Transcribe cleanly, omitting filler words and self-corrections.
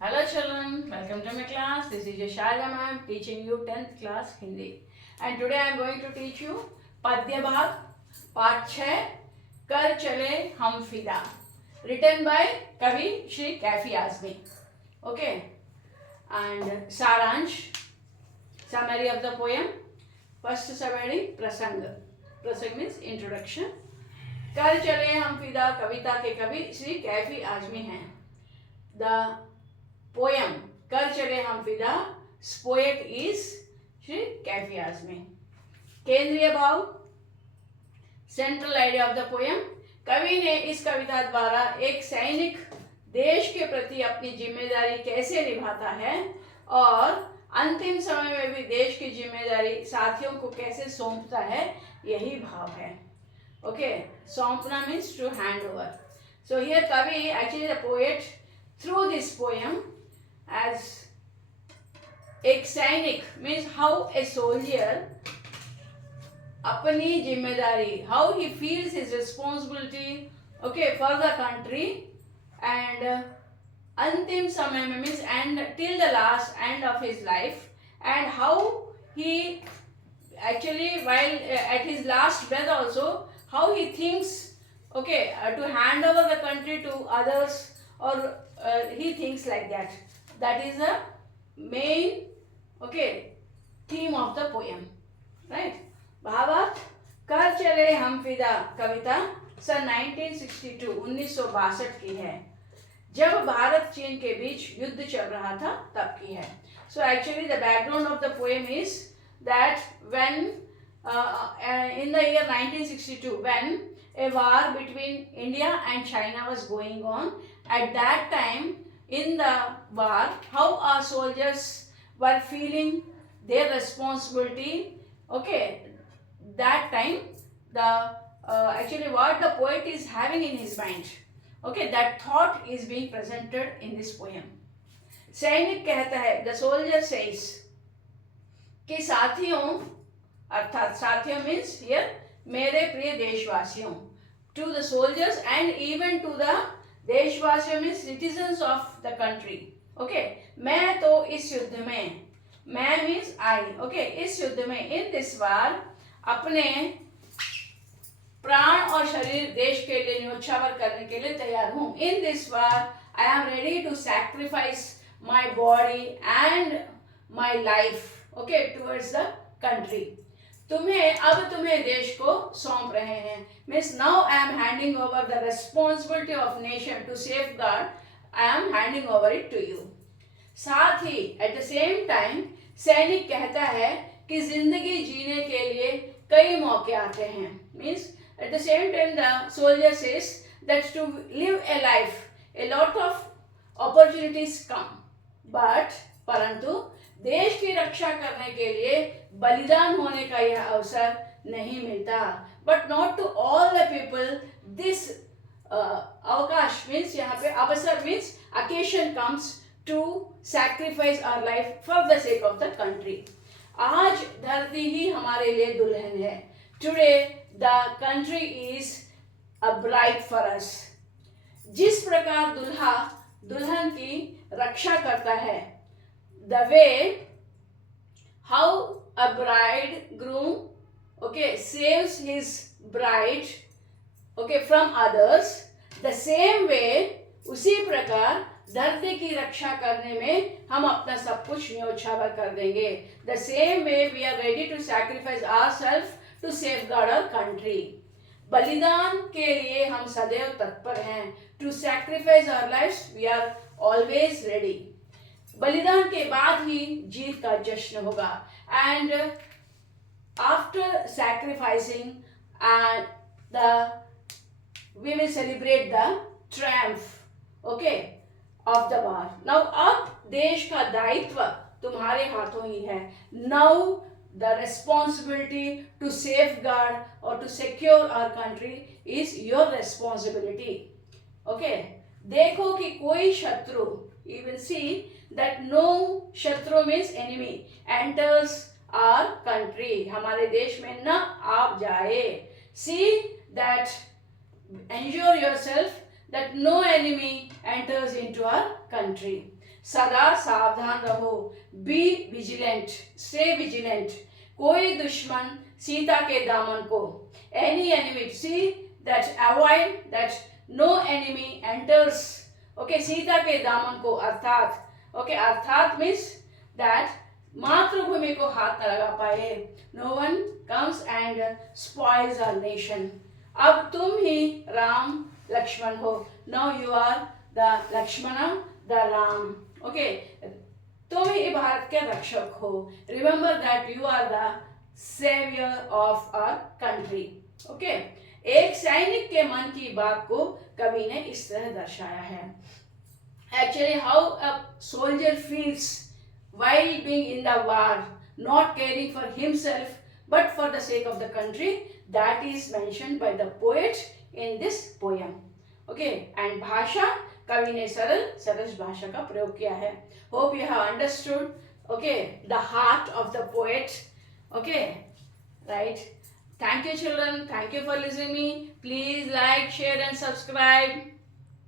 Hello children, welcome to my class. This is your Sharda ma'am teaching you 10th class Hindi. And today I am going to teach you Padya Bhag, Part 6, Kar Chale Hum Fida, written by Kavi Shri Kafi Azmi. Okay, and Saransh, summary of the poem. First subheading, Prasang. Prasang means introduction. कर चले हम फिदा कविता के कवि श्री कैफी आजमी हैं. The poem कर चले हम फिदा poet is श्री कैफी आजमी. केंद्रीय भाव, central idea of the poem. कवि ने इस कविता द्वारा एक सैनिक देश के प्रति अपनी जिम्मेदारी कैसे निभाता है और अंतिम समय में भी देश की जिम्मेदारी साथियों को कैसे सौंपता है, यही भाव है. Okay, सौंपना means to hand over. So here Kavi, actually the poet, through this poem as एक सैनिक means how a soldier अपनी जिम्मेदारी, how he feels his responsibility, okay, for the country, and अंतिम समय में means and till the last end of his life, and how he actually while at his last breath also how he thinks, okay, to hand over the country to others, or he thinks like that. That is the main, okay, theme of the poem, right? भावार्थ. कर चले हम फिदा कविता सन 1962 की है, जब भारत चीन के बीच युद्ध चल रहा था तब की है. So actually the background of the poem is that when in the year 1962, when a war between India and China was going on, at that time in the war, how our soldiers were feeling their responsibility, okay, that time the actually what the poet is having in his mind, okay, that thought is being presented in this poem. सैनिक कहता है, the soldier says, कि साथियों, अर्थात साथियों means here मेरे प्रिय देशवासियों, to the soldiers and even to the देशवासियों means citizens of the country. Okay, मैं तो इस युद्ध में, मैं मीन्स आई, ओके, इस युद्ध में, इन दिस वार, अपने प्राण और शरीर देश के लिए न्योछावर करने के लिए तैयार हूँ. In this war I am ready to sacrifice my body and my life, okay, towards the country. तुम्हें देश को सौंप रहे हैं. Means now I am handing over the responsibility of nation to safeguard, I am handing over it to you. साथ ही at the same time सैनिक कहता है कि जिंदगी जीने के लिए कई मौके आते हैं. Means at the same time the soldier says that to live a life a lot of opportunities come, but परंतु देश की रक्षा करने के लिए बलिदान होने का यह अवसर नहीं मिलता. But not to all the people this अवकाश मीन्स यहाँ पे अवसर means occasion comes to sacrifice our life for the sake of the country. आज धरती ही हमारे लिए दुल्हन है. Today the country is a bride for us. जिस प्रकार दुल्हा दुल्हन की रक्षा करता है, the way how a bridegroom, okay, saves his bride, okay, from others, the same way, उसी प्रकार धरती की रक्षा करने में हम अपना सब कुछ न्योछावर कर देंगे. The same way we are ready to sacrifice ourselves to safeguard our country. बलिदान के लिए हम सदैव तत्पर हैं. To sacrifice our lives, we are always ready. बलिदान के बाद ही जीत का जश्न होगा. And after sacrificing and the we will celebrate the triumph, okay, of the war. Now अब देश का दायित्व तुम्हारे हाथों ही है. Now the responsibility to safeguard और to secure our country is your responsibility. Okay, देखो कि कोई शत्रु, you will see that no शत्रु means enemy enters our country, हमारे देश में न आप जाए. See that, ensure yourself that no enemy enters into our country. सदा सावधान रहो, बी विजिलेंट, स्टे विजिलेंट, कोई दुश्मन सीता के दामन को, any enemy, see that avoid that no enemy enters, okay, Sita के दामन को, अर्थात, ओके, अर्थात मीन्स दैट मातृभूमि को हाथ न लगा पाए, no one comes and spoils our nation. अब तुम ही राम लक्ष्मण हो, now you are the Lakshman the Ram, okay, तुम ही भारत के रक्षक हो, remember that you are the saviour of our country, okay. एक सैनिक के मन की बात को कवि ने इस तरह दर्शाया है। Actually, how a soldier feels while being in the war, not caring for himself but for the sake of the country, that is mentioned by the poet in this poem. Okay, and भाषा, कवि ने सरल सरस भाषा का प्रयोग किया है। Hope you have understood, okay, the heart of the poet, okay, right? Thank you children, thank you for listening me. Please like, share and subscribe.